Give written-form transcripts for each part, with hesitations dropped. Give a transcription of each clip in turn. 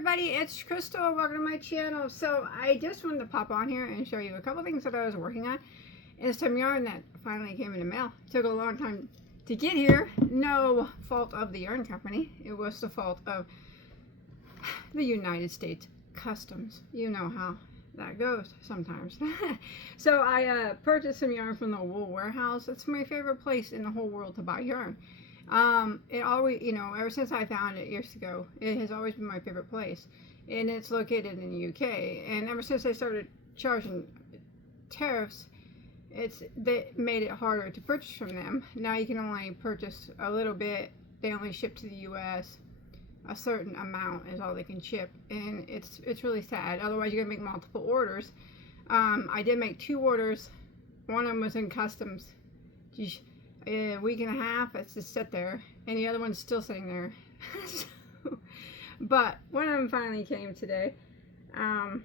everybody, it's Crystal. Welcome to my channel. So I just wanted to pop on here and show you a couple things that I was working on. And some yarn that finally came in the mail. It took a long time to get here. No fault of the yarn company. It was the fault of the United States Customs. You know how that goes sometimes. So I purchased some yarn from the Wool Warehouse. It's my favorite place in the whole world to buy yarn. It always, ever since I found it years ago, it has always been my favorite place. And it's located in the UK. And ever since they started charging tariffs, they made it harder to purchase from them. Now you can only purchase a little bit. They only ship to the US. A certain amount is all they can ship. And it's really sad. Otherwise you're going to make multiple orders. I did make 2 orders. One of them was in customs. A week and a half, it's just sit there, and the other one's still sitting there. But one of them finally came today. I'm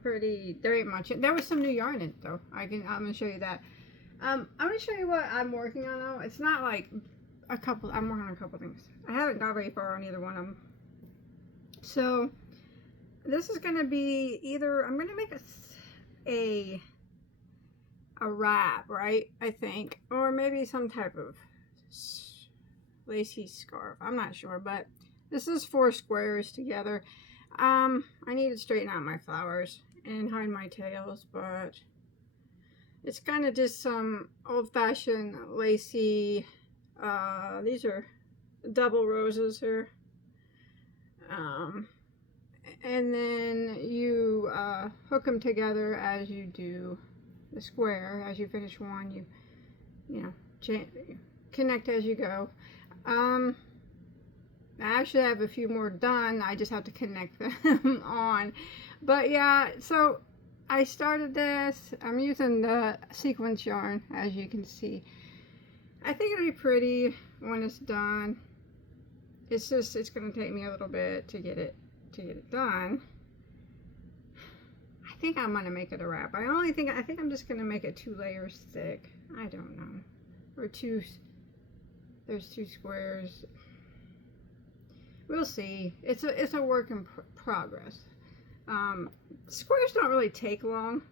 pretty, there ain't much, there was some new yarn in it though. I'm gonna show you that. I'm gonna show you what I'm working on though. It's not like I'm working on a couple things. I haven't got very far on either one of them. So this is gonna be either, I'm gonna make a wrap, right? I think, or maybe some type of lacy scarf. I'm not sure, but this is 4 squares together. I need to straighten out my flowers and hide my tails, but it's kind of just some old-fashioned lacy. These are double roses here. And then you hook them together as you do the square. As you finish one, you connect as you go. I actually have a few more done. I just have to connect them on. But yeah, so I started this. I'm using the sequence yarn, as you can see. I think it'll be pretty when it's done. It's gonna take me a little bit to get it done. I think I'm gonna make it a wrap. I think I'm just gonna make it 2 layers thick. I don't know. Or there's 2 squares. We'll see. It's a work in progress. Squares don't really take long.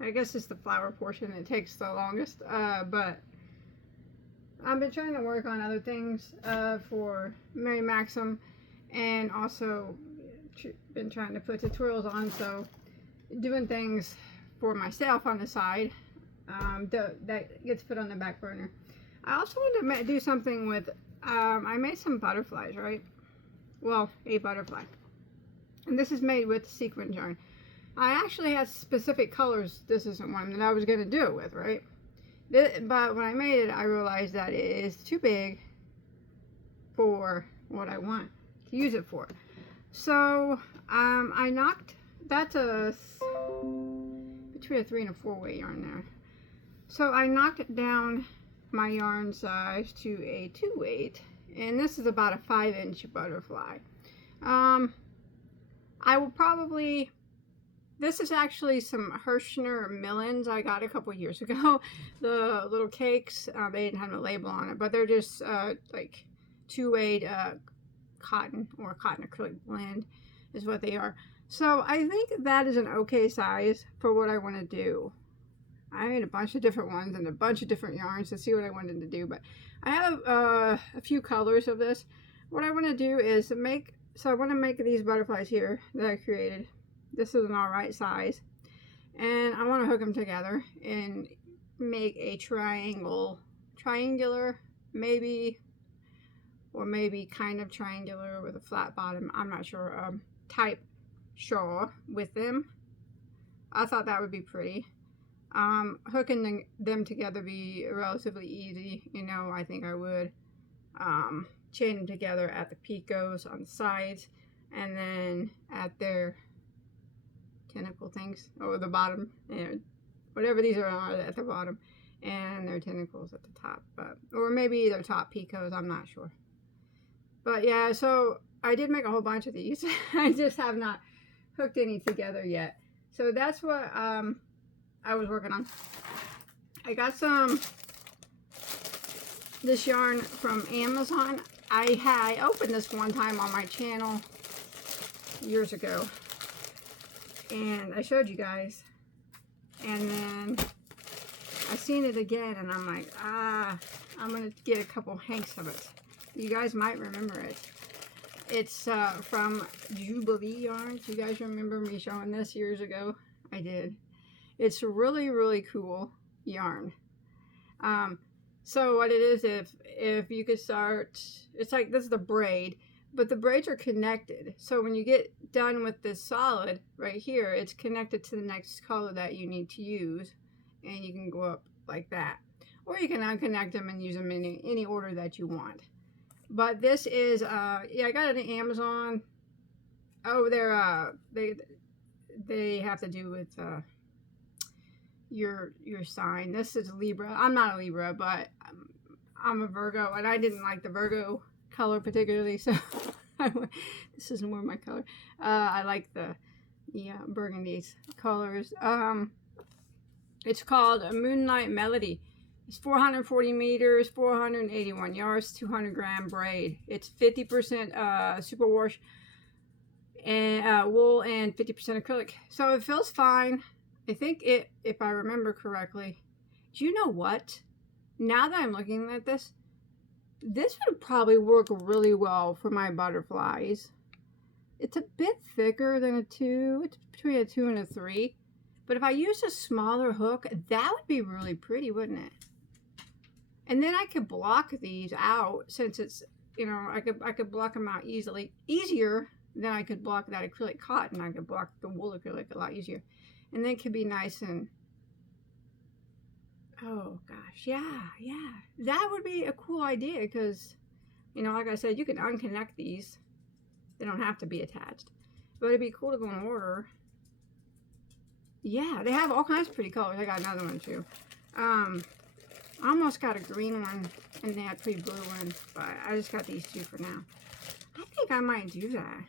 I guess it's the flower portion that takes the longest. But I've been trying to work on other things for Mary Maxim, and also been trying to put tutorials on, so doing things for myself on the side that gets put on the back burner. I also want to do something with I made some butterflies, right? Well, a butterfly, and this is made with sequin yarn. I actually had specific colors. This isn't one that I was going to do it with, right? But when I made it, I realized that it is too big for what I want to use it for. So I knocked, that's between a 3 and a 4 weight yarn there. So I knocked down my yarn size to a 2 weight, and this is about a 5-inch butterfly. I will probably, this is actually some Hirschner Millens I got a couple years ago. The little cakes, they didn't have a label on it, but they're just like 2-weight cotton or cotton acrylic blend is what they are. So I think that is an okay size for what I want to do. I made a bunch of different ones and a bunch of different yarns to see what I wanted to do, but I have a few colors of this. What I want to do is I want to make these butterflies here that I created. This is an alright size, and I want to hook them together and make a triangular maybe, or maybe kind of triangular with a flat bottom, I'm not sure, type shawl with them. I thought that would be pretty. Hooking them together be relatively easy, I think I would. Chain them together at the picots on the sides, and then at their tentacle things, or the bottom, whatever these are at the bottom, and their tentacles at the top, or maybe their top picots, I'm not sure. But yeah, so I did make a whole bunch of these. I just have not hooked any together yet. So that's what I was working on. I got this yarn from Amazon. I opened this one time on my channel years ago, and I showed you guys, and then I seen it again, and I'm like, I'm gonna get a couple hanks of it. You guys might remember it. It's from Jubilee Yarns. You guys remember me showing this years ago? I did. It's really, really cool yarn. So what it is, if you could start, it's like, this is the braid, but the braids are connected. So when you get done with this solid right here, it's connected to the next color that you need to use, and you can go up like that. Or you can unconnect them and use them in any order that you want. But this is, yeah, I got it on Amazon. Oh, they have to do with your sign. This is Libra. I'm not a Libra, but I'm a Virgo, and I didn't like the Virgo color particularly, so this is more my color. I like the burgundy colors. It's called a Moonlight Melody. It's 440 meters, 481 yards, 200 gram braid. It's 50% superwash and wool and 50% acrylic. So it feels fine. I think if I remember correctly. Do you know what? Now that I'm looking at this would probably work really well for my butterflies. It's a bit thicker than a 2. It's between a 2 and a 3. But if I use a smaller hook, that would be really pretty, wouldn't it? And then I could block these out, since it's, you know, I could block them out easier than I could block that acrylic cotton. I could block the wool acrylic a lot easier. And then it could be nice and, oh gosh, yeah. That would be a cool idea, because, you know, like I said, you can unconnect these. They don't have to be attached. But it'd be cool to go in order. Yeah, they have all kinds of pretty colors. I got another one too. I almost got a green one, and they had pretty blue ones, but I just got these two for now. I think I might do that.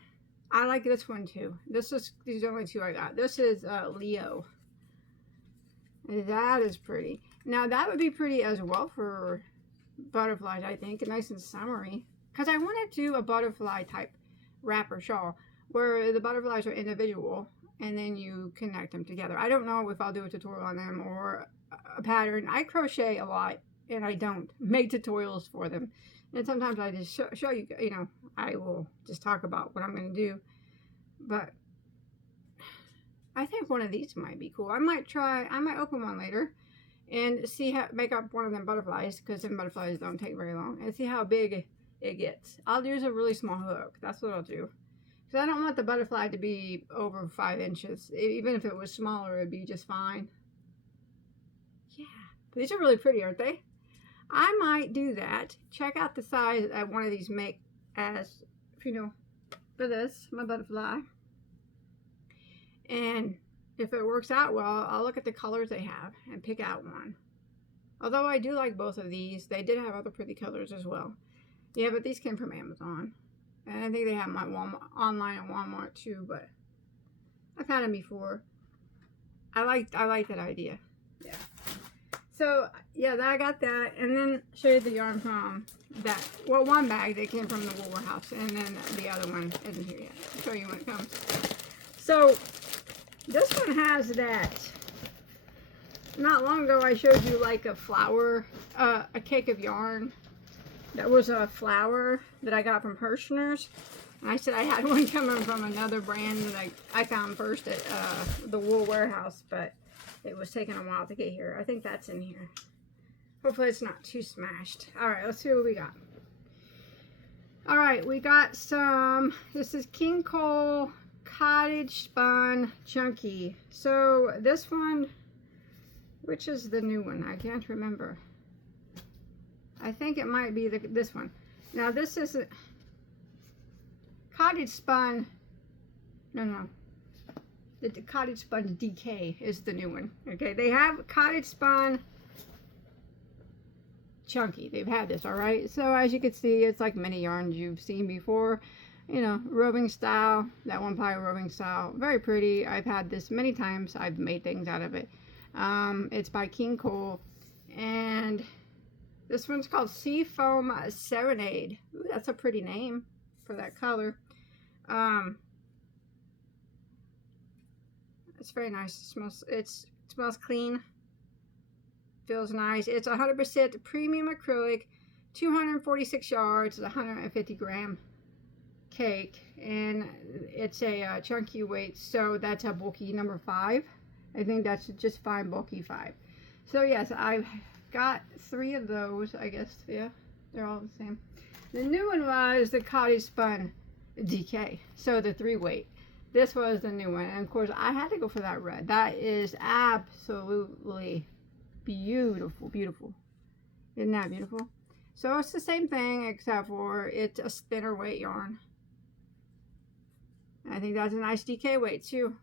I like this one too. These are the only two I got. This is Leo. That is pretty. Now that would be pretty as well for butterflies, I think, nice and summery. Because I want to do a butterfly type wrapper shawl where the butterflies are individual and then you connect them together. I don't know if I'll do a tutorial on them or a pattern. I crochet a lot, and I don't make tutorials for them. And sometimes I just show you, you know, I will just talk about what I'm going to do. But I think one of these might be cool. I might open one later and see how, make up one of them butterflies, because them butterflies don't take very long, and see how big it gets. I'll use a really small hook. That's what I'll do. Because I don't want the butterfly to be over 5 inches. Even if it was smaller, it'd be just fine. Yeah. But these are really pretty, aren't they? I might do that. Check out the size that one of these make as, you know, for this, my butterfly. And if it works out well, I'll look at the colors they have and pick out one. Although I do like both of these. They did have other pretty colors as well. Yeah, but these came from Amazon. And I think they have them at online at Walmart too, but I've had them before. I like that idea. Yeah. So yeah, I got that, and then show you the yarn from that. Well, one bag that came from the wool warehouse, and then the other one isn't here yet. I'll show you when it comes. So this one has that. Not long ago, I showed you like a flower, a cake of yarn. That was a flower that I got from Hirschner's. And I said I had one coming from another brand that I found first at the wool warehouse, but it was taking a while to get here. I think that's in here. Hopefully it's not too smashed. Alright, let's see what we got. Alright, we got some, this is King Cole Cottage Spun Chunky. So this one, which is the new one? I can't remember. I think it might be this one. Now this is a Cottage Spun, no. The Cottage Spun DK is the new one. Okay, they have Cottage Spun Chunky. They've had this, all right? So as you can see, it's like many yarns you've seen before. You know, roving style, that one ply roving style. Very pretty. I've had this many times. I've made things out of it. It's by King Cole. And this one's called Seafoam Serenade. Ooh, that's a pretty name for that color. It's very nice. It smells clean. Feels nice. It's 100% premium acrylic, 246 yards, 150 gram cake, and it's a chunky weight, so that's a bulky number 5. I think that's just fine, bulky 5. So yes, I've got 3 of those, I guess. Yeah, they're all the same. The new one was the cottage spun DK, so the 3 weight. This was the new one, and of course I had to go for that red. That is absolutely beautiful, beautiful. Isn't that beautiful? So it's the same thing, except for it's a thinner weight yarn. I think that's a nice DK weight too.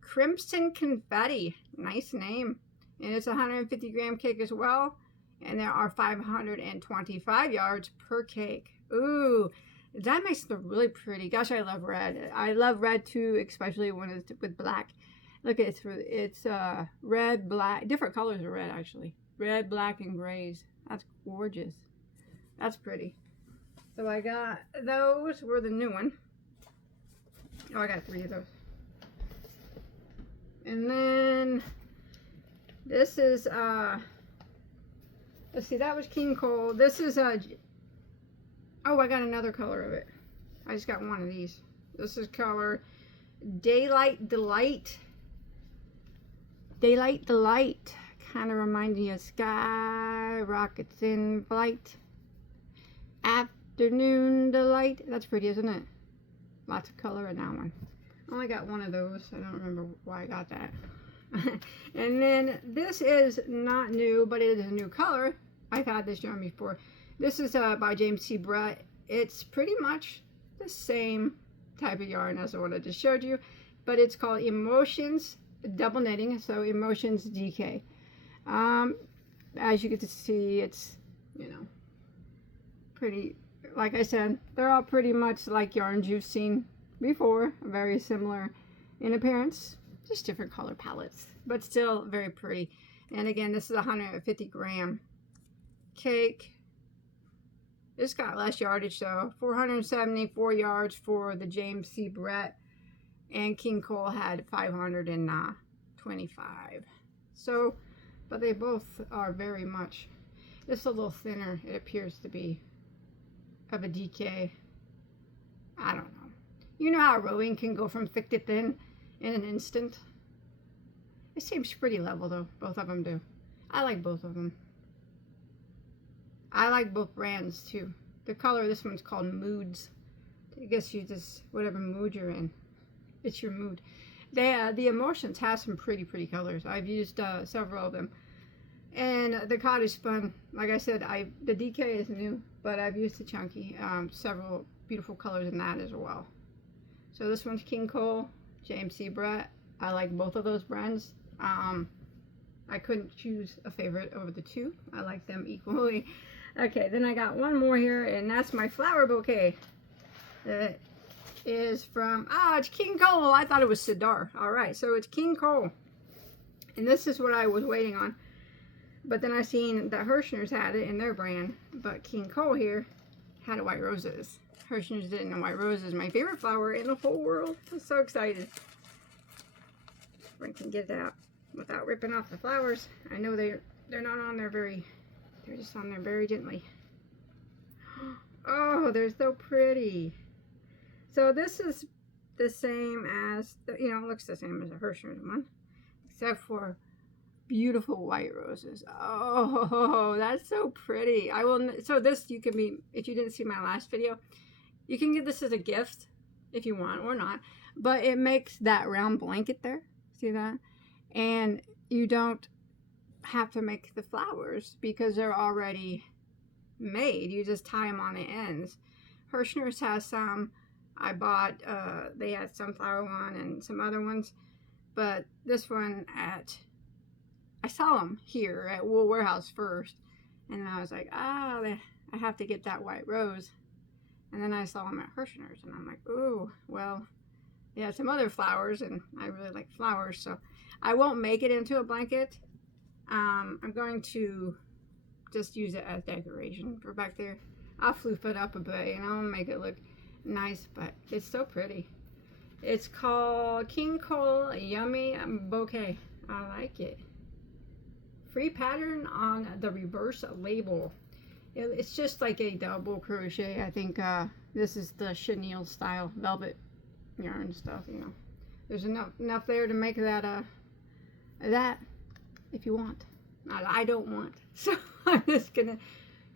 Crimson Confetti, nice name. And it's a 150 gram cake as well. And there are 525 yards per cake. Ooh, that makes it really pretty. Gosh, I love red. I love red too, especially when it's with black. Look, it's red, black, different colors of red actually. Red, black, and grays. That's gorgeous. That's pretty. So I got those were the new one. Oh, I got 3 of those. And then this is let's see, that was King Cole. This is oh, I got another color of it. I just got one of these. This is color Daylight Delight. Daylight Delight. Kind of reminds me of sky, rockets in flight. Afternoon Delight. That's pretty, isn't it? Lots of color in that one. I only got one of those. I don't remember why I got that. And then this is not new, but it is a new color. I've had this yarn before. This is by James C. Brett. It's pretty much the same type of yarn as the one I just showed you, but it's called Emotions Double Knitting, so Emotions DK. As you get to see, it's, you know, pretty, like I said, they're all pretty much like yarns you've seen before, very similar in appearance, just different color palettes, but still very pretty. And again, this is a 150 gram cake. It's got less yardage though, 474 yards for the James C. Brett, and King Cole had 525. So, but they both are very much, it's a little thinner, it appears to be, of a DK. I don't know. You know how rowing can go from thick to thin in an instant? It seems pretty level though, both of them do. I like both of them. I like both brands too. The color, this one's called Moods. I guess you just, whatever mood you're in, it's your mood. The Emotions has some pretty colors. I've used several of them. And the cottage spun, like I said, the DK is new, but I've used the chunky, several beautiful colors in that as well. So this one's King Cole, James C. Brett. I like both of those brands. I couldn't choose a favorite over the 2. I like them equally. Okay, then I got one more here, and that's my flower bouquet. That is from, it's King Cole. I thought it was Sidar. Alright, so it's King Cole. And this is what I was waiting on. But then I seen that Hirschner's had it in their brand. But King Cole here had a white roses. Hirschner's didn't, and white roses, my favorite flower in the whole world. I'm so excited. If I can get it out without ripping off the flowers. I know they're not on there very, they're just on there very gently. Oh, they're so pretty. So this is the same as, you know, it looks the same as a Hirschner's one, except for beautiful white roses. Oh, that's so pretty. So this, you can be, if you didn't see my last video, you can give this as a gift if you want or not, but it makes that round blanket there. See that? And you don't have to make the flowers because they're already made. You just tie them on the ends. Hirschner's has some. I bought, they had sunflower one and some other ones, but this one I saw them here at Wool Warehouse first, and I was like, I have to get that white rose. And then I saw them at Hirschner's, and I'm like, ooh, well, they had some other flowers, and I really like flowers, so I won't make it into a blanket. I'm going to just use it as decoration for back there. I'll floof it up a bit, and I'll make it look nice, but it's so pretty. It's called King Cole Yummy Bouquet. I like it. Free pattern on the reverse label. It's just like a double crochet. I think this is the chenille style velvet yarn stuff, you know. There's enough there to make that that if you want. I don't want. So I'm just gonna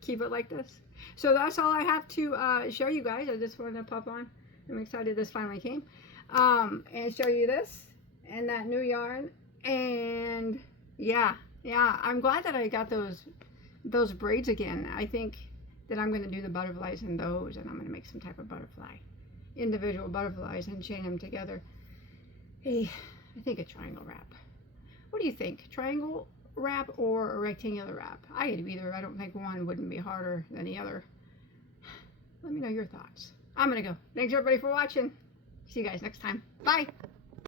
keep it like this. So that's all I have to show you guys. I just wanted to pop on. I'm excited this finally came. And show you this and that new yarn. And yeah, I'm glad that I got those braids again. I think that I'm going to do the butterflies in those, and I'm going to make some type of butterfly, individual butterflies, and chain them together. Hey, I think a triangle wrap. What do you think? Triangle wrap or a rectangular wrap? I could do either. I don't think one wouldn't be harder than the other. Let me know your thoughts. I'm going to go. Thanks everybody for watching. See you guys next time. Bye.